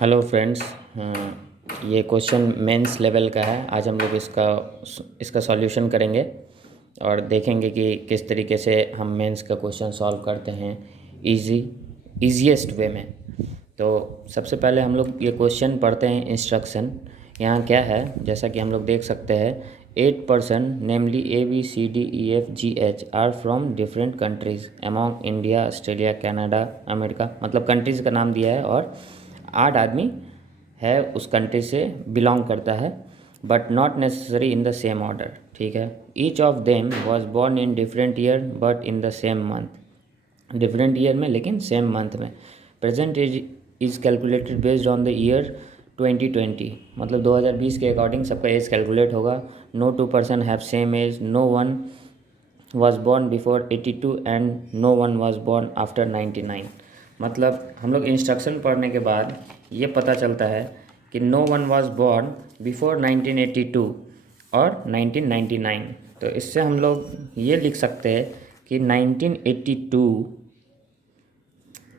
Hello friends. ये question mains level का है। आज हम लोग इसका सॉल्यूशन करेंगे और देखेंगे कि किस तरीके से हम मेंस का क्वेश्चन सॉल्व करते हैं इजीएस्ट वे में। तो सबसे पहले हम लोग ये क्वेश्चन पढ़ते हैं। इंस्ट्रक्शन यहाँ क्या है, जैसा कि हम लोग देख सकते हैं। 8 person namely ABCDEFGH are from different countries among India, Australia, Canada, America. मतलब कंट्रीज़ का नाम दिया है और 8 आदमी है उस कंट्री से बिलोंग करता है, but not necessary in the same order. ठीक है। Each of them was born in different year but in the same month. Different year में लेकिन सेम मंथ में। Present age is calculated based on the year 2020। मतलब 2020 के according सबका age calculate होगा। No 2 person have same age. No one was born before 82 and no one was born after 99। मतलब हम लोग इंस्ट्रक्शन पढ़ने के बाद ये पता चलता है कि no one was born before 1982 और 1999। तो इससे हम लोग ये लिख सकते हैं कि 1982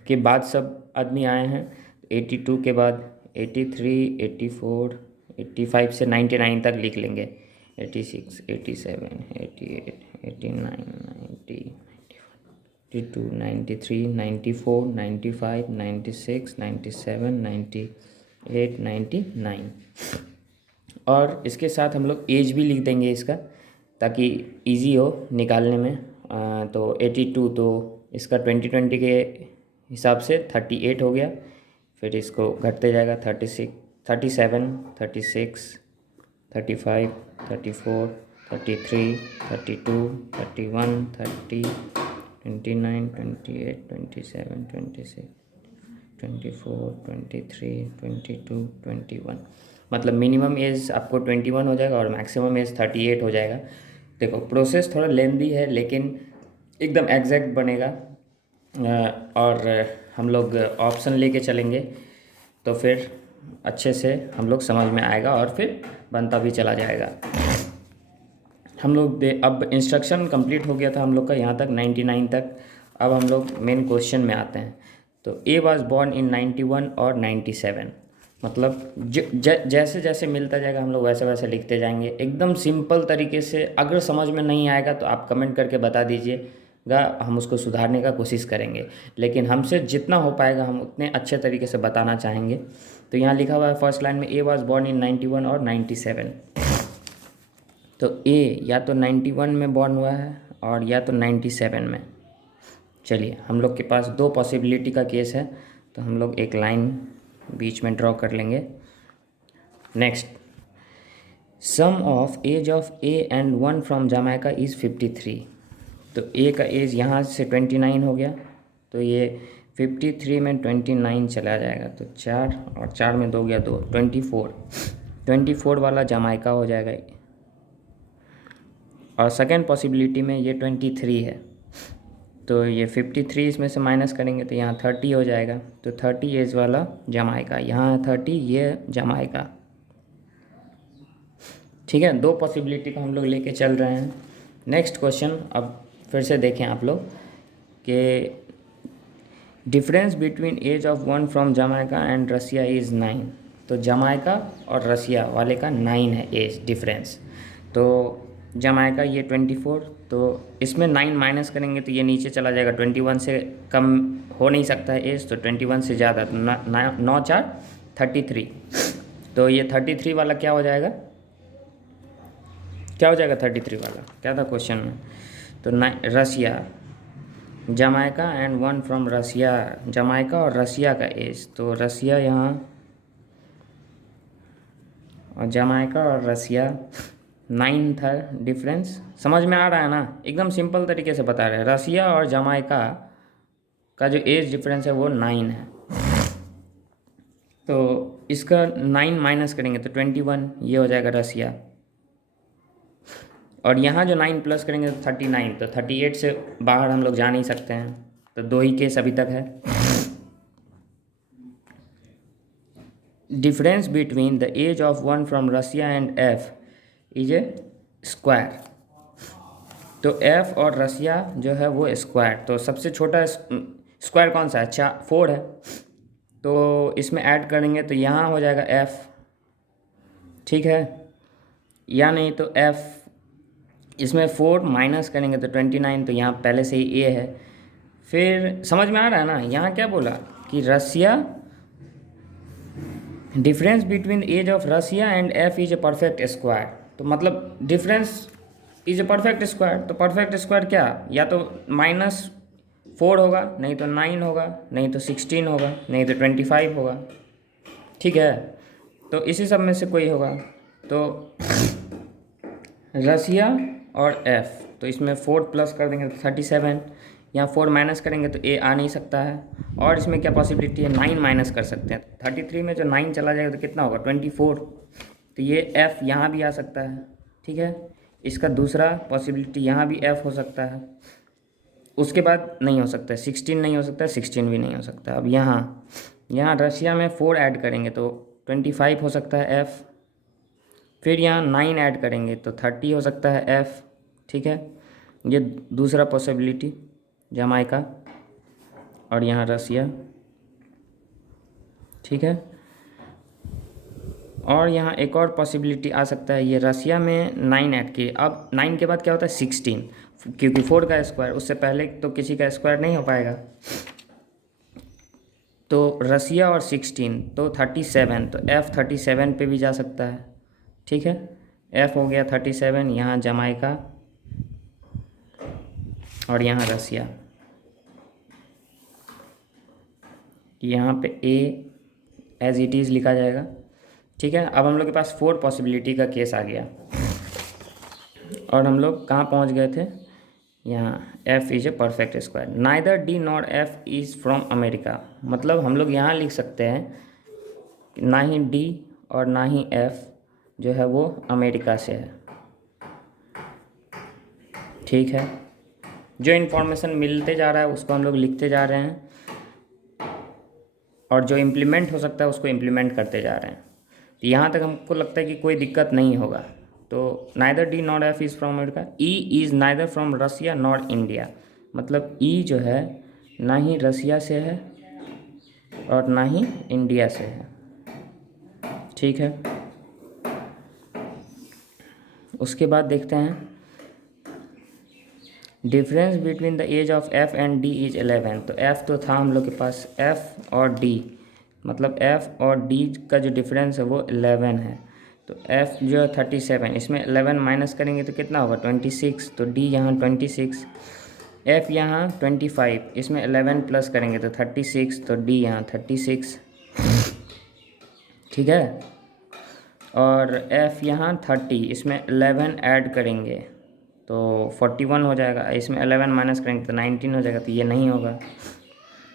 के बाद सब आदमी आए हैं। 82 के बाद 83, 84, 85 से 99 तक लिख लेंगे। 86, 87, 88, 89, 90, 92, 93, 94, 95, 96, 97, 98, 99। और इसके साथ हम लोग एज भी लिख देंगे इसका, ताकि इजी हो निकालने में। तो 82 तो इसका 2020 के हिसाब से 38 हो गया। फिर इसको घटते जाएगा 36, 37, 36, 35, 34, 33, 32, 31, 30, 29, 28, 27, 26, 24, 23, 22, 21। मतलब मिनिमम एज आपको 21 हो जाएगा और मैक्सिमम एज 38 हो जाएगा। देखो प्रोसेस थोड़ा लेंदी है लेकिन एकदम एग्जैक्ट बनेगा। और हम लोग ऑप्शन लेके चलेंगे तो फिर अच्छे से हम लोग समझ में आएगा और फिर बनता भी चला जाएगा। हम लोग अब इंस्ट्रक्शन कंप्लीट हो गया था हम लोग का यहाँ तक 99 तक। अब हम लोग मेन क्वेश्चन में आते हैं। तो ए वाज बॉर्न इन 91 और 97। मतलब जैसे जैसे मिलता जाएगा हम लोग वैसे वैसे लिखते जाएंगे एकदम सिंपल तरीके से। अगर समझ में नहीं आएगा तो आप कमेंट करके बता दीजिएगा, हम उसको सुधारने का कोशिश करेंगे। लेकिन हमसे जितना हो पाएगा हम उतने अच्छे तरीके से बताना चाहेंगे। तो यहाँ लिखा हुआ है फर्स्ट लाइन में ए वाज बॉर्न इन 91 और 97। तो ए या तो 91 में बॉर्न हुआ है और या तो 97 में। चलिए हम लोग के पास दो पॉसिबिलिटी का केस है, तो हम लोग एक लाइन बीच में ड्रॉ कर लेंगे। Next, sum of age of A and one from Jamaica is 53। तो ए का एज यहाँ से 29 हो गया, तो ये 53 में 29 चला जाएगा। तो 4 और 4 में 2 गया 2, 24 वाला जमैका हो जाएगा। और सेकेंड पॉसिबिलिटी में ये 23 है, तो ये 53 इसमें से माइनस करेंगे तो यहाँ 30 हो जाएगा। तो 30 एज वाला जमाइका, यहाँ 30 ये जमाइका। ठीक है, दो पॉसिबिलिटी को हम लोग लेके चल रहे हैं। नेक्स्ट क्वेश्चन अब फिर से देखें आप लोग कि difference between age of one from Jamaica and Russia is 9। तो जमाइका और रसिया वाले का 9 है एज डिफरेंस। तो जमाइका ये 24, तो इसमें 9 माइनस करेंगे तो ये नीचे चला जाएगा। 21 से कम हो नहीं सकता है एज, तो 21 से ज़्यादा, तो 9 4 33। तो ये 33 वाला क्या हो जाएगा, क्या हो जाएगा 33 वाला, क्या था क्वेश्चन में। तो Russia, Jamaica and one from Russia, Jamaica और रसिया का एज। तो रसिया यहाँ और जमाइका और रसिया 9 था डिफरेंस। समझ में आ रहा है ना, एकदम सिंपल तरीके से बता रहे हैं। रसिया और जमाइका का जो एज डिफरेंस है वो 9 है। तो इसका 9 माइनस करेंगे तो 21 ये हो जाएगा रसिया। और यहाँ जो 9 प्लस करेंगे तो 39। तो 38 से बाहर हम लोग जा नहीं सकते हैं, तो 2 ही केस अभी तक है। Difference between the age of one from Russia and F is a square. तो एफ और रसिया जो है वो स्क्वायर। तो सबसे छोटा स्क्वायर कौन सा है, 4 है। तो इसमें ऐड करेंगे तो यहाँ हो जाएगा F, ठीक है, या नहीं तो F, इसमें 4 माइनस करेंगे तो 29, तो यहाँ पहले से ही A है। फिर समझ में आ रहा है ना, यहाँ क्या बोला कि Russia, difference between age of Russia and F is a perfect square. तो मतलब difference is a perfect square, तो परफेक्ट स्क्वायर क्या, या तो -4 होगा, नहीं तो 9 होगा, नहीं तो 16 होगा, नहीं तो 25 होगा, ठीक है। तो इसी सब में से कोई होगा। तो रसिया और F, तो इसमें 4 प्लस कर देंगे तो 37, यहाँ 4 माइनस करेंगे तो A आ नहीं सकता है। और इसमें क्या पॉसिबिलिटी है, 9 माइनस कर सकते हैं। 33 में जो 9 चला जाएगा तो कितना होगा, 24। तो ये F यहाँ भी आ सकता है, ठीक है। इसका दूसरा पॉसिबिलिटी यहाँ भी F हो सकता है। उसके बाद नहीं हो सकता है, 16 नहीं हो सकता है, 16 भी नहीं हो सकता। अब यहाँ रसिया में 4 ऐड करेंगे तो 25 हो सकता है F। फिर यहाँ 9 ऐड करेंगे तो 30 हो सकता है F, ठीक है। ये दूसरा पॉसिबिलिटी जमाइका और यहाँ रसिया, ठीक है। और यहाँ एक और पॉसिबिलिटी आ सकता है, ये रसिया में 9 ऐड किए, अब 9 के बाद क्या होता है 16, क्योंकि 4 का स्क्वायर, उससे पहले तो किसी का स्क्वायर नहीं हो पाएगा। तो रसिया और 16 तो 37, तो F 37 पे भी जा सकता है, ठीक है। F हो गया 37, यहाँ जमाइका और यहाँ रसिया, यहाँ पे A एज इट इज़ लिखा जाएगा, ठीक है। अब हम लोग के पास 4 पॉसिबिलिटी का केस आ गया और हम लोग कहाँ पहुँच गए थे, यहाँ F is a perfect square. Neither D not F is from America, मतलब हम लोग यहाँ लिख सकते हैं ना ही D और ना ही F जो है वो अमेरिका से है, ठीक है। जो इन्फॉर्मेशन मिलते जा रहा है उसको हम लोग लिखते जा रहे हैं और जो इम्प्लीमेंट हो सकता है उसको इम्प्लीमेंट करते जा रहे हैं। तो यहाँ तक हमको लगता है कि कोई दिक्कत नहीं होगा। तो neither D not F is from America, E is neither from Russia not India, मतलब E जो है ना ही रसिया से है और ना ही इंडिया से है, ठीक है। उसके बाद देखते हैं difference between the age of F and D is 11। तो F तो था हम लोग के पास, F और D, मतलब F और D का जो डिफरेंस है वो 11 है। तो F जो है 37, इसमें 11 माइनस करेंगे तो कितना होगा 26, तो D यहाँ 26, F यहाँ 25, इसमें 11 प्लस करेंगे तो 36, तो D यहाँ 36, ठीक है। और F यहाँ 30, इसमें 11 ऐड करेंगे तो 41 हो जाएगा, इसमें 11 माइनस करेंगे तो 19 हो जाएगा, तो ये नहीं होगा।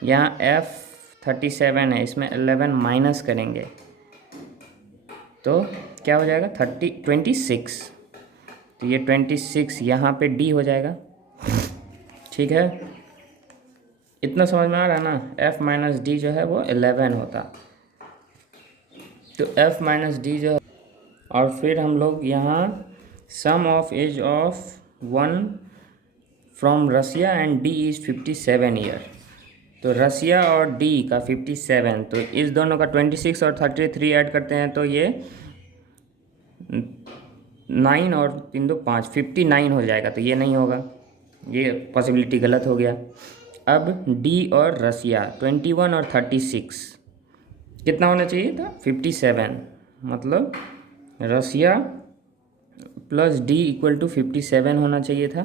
यहाँ F 37 है, इसमें 11 माइनस करेंगे तो क्या हो जाएगा 26, तो ये 26 यहाँ पे D हो जाएगा, ठीक है। इतना समझ में आ रहा है ना, F माइनस D जो है वो 11 होता, तो F माइनस D जो है। और फिर हम लोग यहाँ sum of age of 1 from Russia and D is 57 year. तो रसिया और D का 57, तो इस दोनों का 26 और 33 ऐड करते हैं तो ये 9 और 3 2 5 59 हो जाएगा, तो ये नहीं होगा, ये पॉसिबिलिटी गलत हो गया। अब D और रसिया 21 और 36 कितना होना चाहिए था 57, मतलब रसिया प्लस D इक्वल टू 57 होना चाहिए था।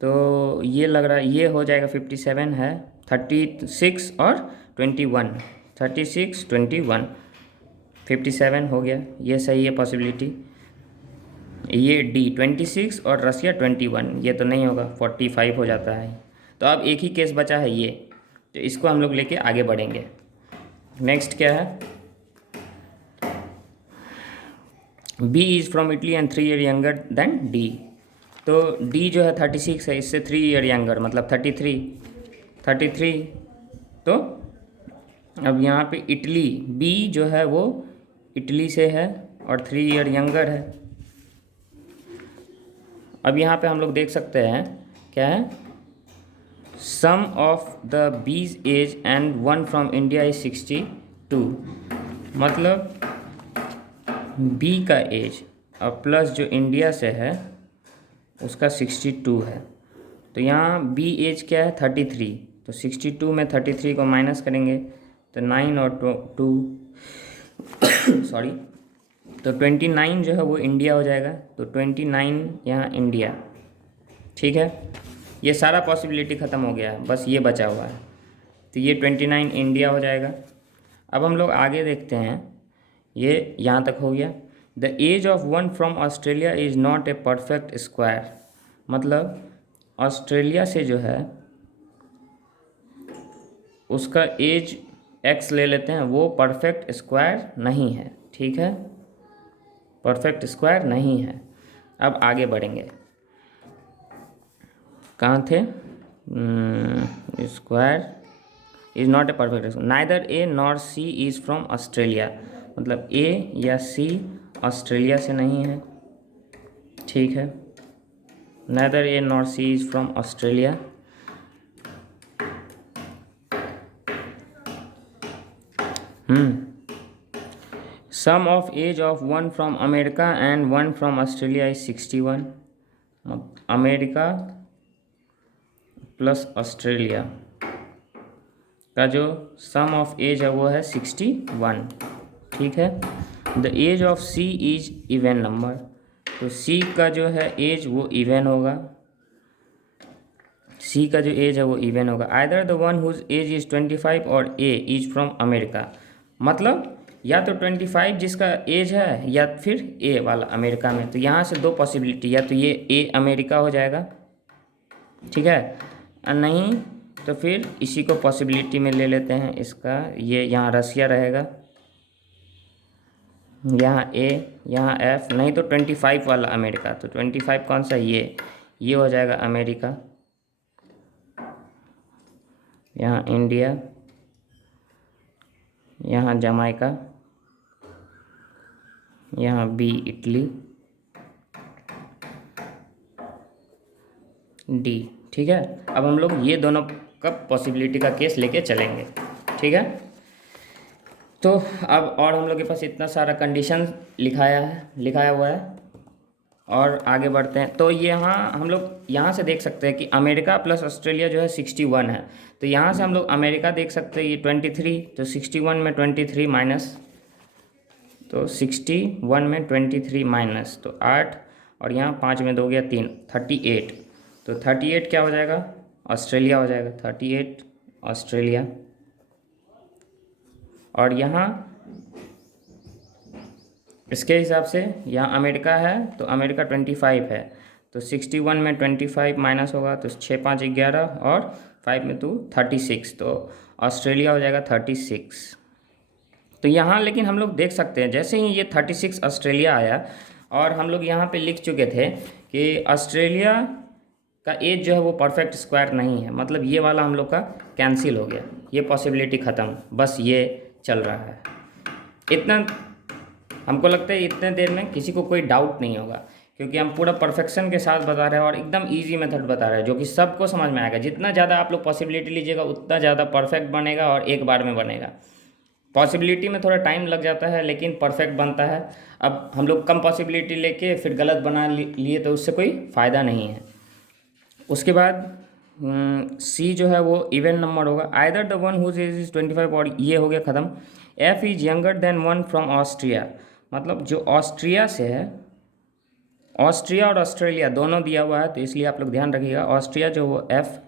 तो ये लग रहा है ये हो जाएगा 57 है, 36 और 21, 36 21 57 हो गया, ये सही है पॉसिबिलिटी। ये D 26 और रसिया 21, ये तो नहीं होगा, 45 हो जाता है। तो अब एक ही केस बचा है ये, तो इसको हम लोग लेके आगे बढ़ेंगे। नेक्स्ट क्या है, B is from Italy and 3 year younger than D। तो D जो है 36 है, इससे 3 ईयर यंगर, मतलब 33। तो अब यहाँ पे इटली B जो है वो इटली से है और 3 ईयर यंगर है। अब यहाँ पे हम लोग देख सकते हैं क्या है sum of the B's age and one from India is 62। मतलब बी का एज और प्लस जो इंडिया से है उसका 62 है। तो यहाँ बी एज क्या है 33, तो 62 में 33 को माइनस करेंगे तो 9 और 2 सॉरी, तो 29 जो है वो इंडिया हो जाएगा। तो 29 यहाँ इंडिया। ठीक है, ये सारा पॉसिबिलिटी ख़त्म हो गया है, बस ये बचा हुआ है। तो ये 29 इंडिया हो जाएगा। अब हम लोग आगे देखते हैं, ये यहाँ तक हो गया। The age of one from Australia is not a perfect square. मतलब ऑस्ट्रेलिया से जो है उसका एज एक्स ले लेते हैं, वो परफेक्ट स्क्वायर नहीं है। ठीक है, परफेक्ट स्क्वायर नहीं है। अब आगे बढ़ेंगे, कहाँ थे? Square is not a perfect, neither A nor C is from Australia. मतलब ए या सी ऑस्ट्रेलिया से नहीं है। ठीक है, neither A nor C is from Australia. Sum of age of one from America and one from Australia is 61। America plus Australia का जो सम of as है वो है 61। ठीक है, the age of C is even number. तो C का जो है एज वो इवन होगा, सी का जो एज है वो इवन होगा। Either the one whose age is 25 और ए इज फ्रॉम अमेरिका। मतलब या तो 25 जिसका एज है या फिर ए वाला अमेरिका में। तो यहाँ से दो पॉसिबिलिटी, या तो ये ए अमेरिका हो जाएगा, ठीक है, और नहीं तो फिर इसी को पॉसिबिलिटी में ले लेते हैं इसका, ये यहाँ रसिया रहेगा, यहाँ ए, यहाँ एफ, नहीं तो 25 वाला अमेरिका। तो 25 कौन सा? ये हो जाएगा अमेरिका, यहाँ इंडिया, यहाँ जमाइका, यहाँ बी इटली, डी। ठीक है, अब हम लोग ये दोनों का पॉसिबिलिटी का केस लेके चलेंगे। ठीक है, तो अब और हम लोग के पास इतना सारा कंडीशन लिखाया हुआ है और आगे बढ़ते हैं। तो यहाँ हम लोग यहाँ से देख सकते हैं कि अमेरिका प्लस ऑस्ट्रेलिया जो है 61 है। तो यहाँ से हम लोग अमेरिका देख सकते हैं, ये 23, तो 61 में 23 माइनस, तो 61 में 23 माइनस, तो 8, और यहाँ 5 में 2 गया 3, 38। तो 38 क्या हो जाएगा? ऑस्ट्रेलिया हो जाएगा, 38 ऑस्ट्रेलिया। और यहाँ इसके हिसाब से यहाँ अमेरिका है, तो अमेरिका 25 है, तो 61 में 25 माइनस होगा, तो 6 5 11 और 5 में 2 36, तो ऑस्ट्रेलिया हो जाएगा 36। तो यहाँ लेकिन हम लोग देख सकते हैं जैसे ही ये 36 ऑस्ट्रेलिया आया, और हम लोग यहाँ पे लिख चुके थे कि ऑस्ट्रेलिया का एज जो है वो परफेक्ट स्क्वायर नहीं है। मतलब ये वाला हम लोग का कैंसिल हो गया, ये पॉसिबिलिटी ख़त्म, बस ये चल रहा है। इतना हमको लगता है इतने देर में किसी को कोई डाउट नहीं होगा, क्योंकि हम पूरा परफेक्शन के साथ बता रहे हैं और एकदम इजी मेथड बता रहे हैं जो कि सबको समझ में आएगा। जितना ज़्यादा आप लोग पॉसिबिलिटी लीजिएगा उतना ज़्यादा परफेक्ट बनेगा और एक बार में बनेगा। पॉसिबिलिटी में थोड़ा टाइम लग जाता है लेकिन परफेक्ट बनता है। अब हम लोग कम पॉसिबिलिटी लेके फिर गलत बना लिए तो उससे कोई फ़ायदा नहीं है। उसके बाद सी जो है वो इवन नंबर होगा, either the one whose age is 25, और ये हो गया ख़त्म। F is younger than one from Austria. मतलब जो ऑस्ट्रिया से है, ऑस्ट्रिया और ऑस्ट्रेलिया दोनों दिया हुआ है, तो इसलिए आप लोग ध्यान रखिएगा ऑस्ट्रिया जो वो एफ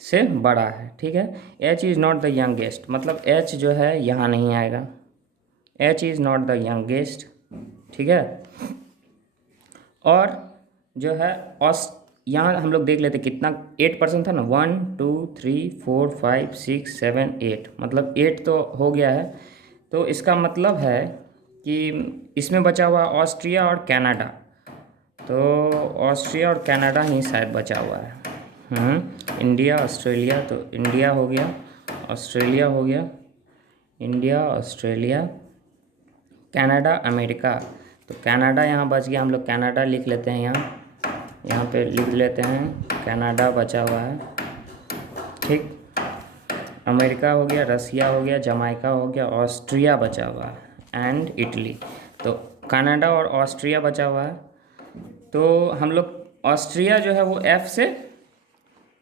से बड़ा है। ठीक है, H is not the youngest, मतलब एच जो है यहाँ नहीं आएगा, H is not the youngest. ठीक है, और जो है यहाँ हम लोग देख लेते कितना 8% था ना, 1 2 3 4 5 6 7 8, मतलब 8 तो हो गया है। तो इसका मतलब है कि इसमें बचा हुआ ऑस्ट्रिया और कनाडा, तो ऑस्ट्रिया और कनाडा ही शायद बचा हुआ है। इंडिया ऑस्ट्रेलिया, तो इंडिया हो गया, ऑस्ट्रेलिया हो गया, इंडिया ऑस्ट्रेलिया, कनाडा अमेरिका। तो कनाडा यहाँ बच गया, हम लोग कनाडा लिख लेते हैं, यहाँ पे लिख लेते हैं कनाडा बचा हुआ है। अमेरिका हो गया, रसिया हो गया, जमाइका हो गया, ऑस्ट्रिया बचा हुआ है एंड इटली। तो कनाडा और ऑस्ट्रिया बचा हुआ है। तो हम लोग ऑस्ट्रिया जो है वो एफ से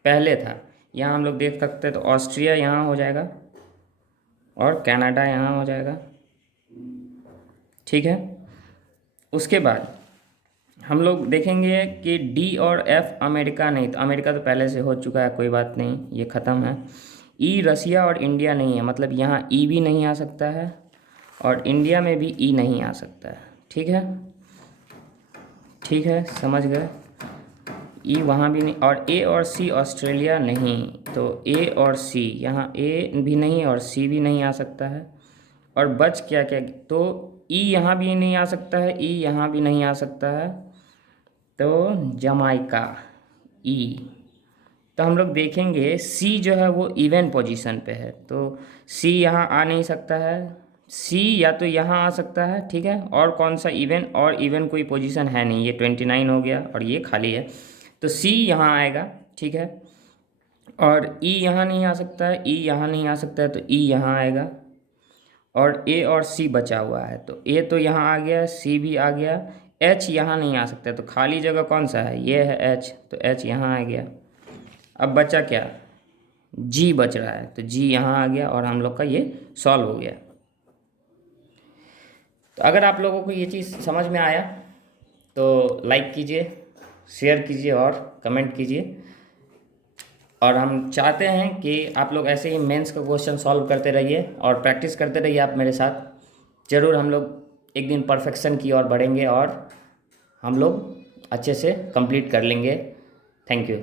पहले था। यहाँ हम लोग देख सकते हैं, तो ऑस्ट्रिया यहाँ हो जाएगा और कनाडा यहाँ हो जाएगा। ठीक है। उसके बाद हम लोग देखेंगे कि डी और एफ अमेरिका नहीं, तो अमेरिका तो पहले से हो चुका है, कोई बात नहीं, ये ख़त्म है। ई रसिया और इंडिया नहीं है, मतलब यहाँ ई भी नहीं आ सकता है और इंडिया में भी ई नहीं आ सकता है। ठीक है, ठीक है, समझ गए। ई वहाँ भी नहीं, और ए और सी ऑस्ट्रेलिया नहीं, तो ए और सी यहाँ ए भी नहीं और सी भी नहीं आ सकता है। और बच क्या क्या, तो ई यहाँ भी नहीं आ सकता है, ई यहाँ भी नहीं आ सकता है, तो जमाइका ई। तो हम लोग देखेंगे सी जो है वो इवन पोजीशन पे है, तो सी यहाँ आ नहीं सकता है। सी या तो यहाँ आ सकता है, ठीक है, और कौन सा इवन, और इवन कोई पोजीशन है नहीं, ये 29 हो गया और ये खाली है, तो सी यहाँ आएगा। ठीक है, और ई यहाँ नहीं आ सकता है, ई यहाँ नहीं आ सकता है, तो ई यहाँ आएगा। और ए और सी बचा हुआ है, तो ए तो यहाँ आ गया, सी भी आ गया, एच यहाँ नहीं आ सकता, तो खाली जगह कौन सा है, ये है एच, तो एच यहाँ आ गया। अब बचा क्या, जी बच रहा है, तो जी यहाँ आ गया और हम लोग का ये सॉल्व हो गया। तो अगर आप लोगों को ये चीज़ समझ में आया तो लाइक कीजिए, शेयर कीजिए और कमेंट कीजिए। और हम चाहते हैं कि आप लोग ऐसे ही मेंस का क्वेश्चन सॉल्व करते रहिए और प्रैक्टिस करते रहिए आप मेरे साथ। ज़रूर हम लोग एक दिन परफेक्शन की ओर बढ़ेंगे और हम लोग अच्छे से कंप्लीट कर लेंगे। Thank you.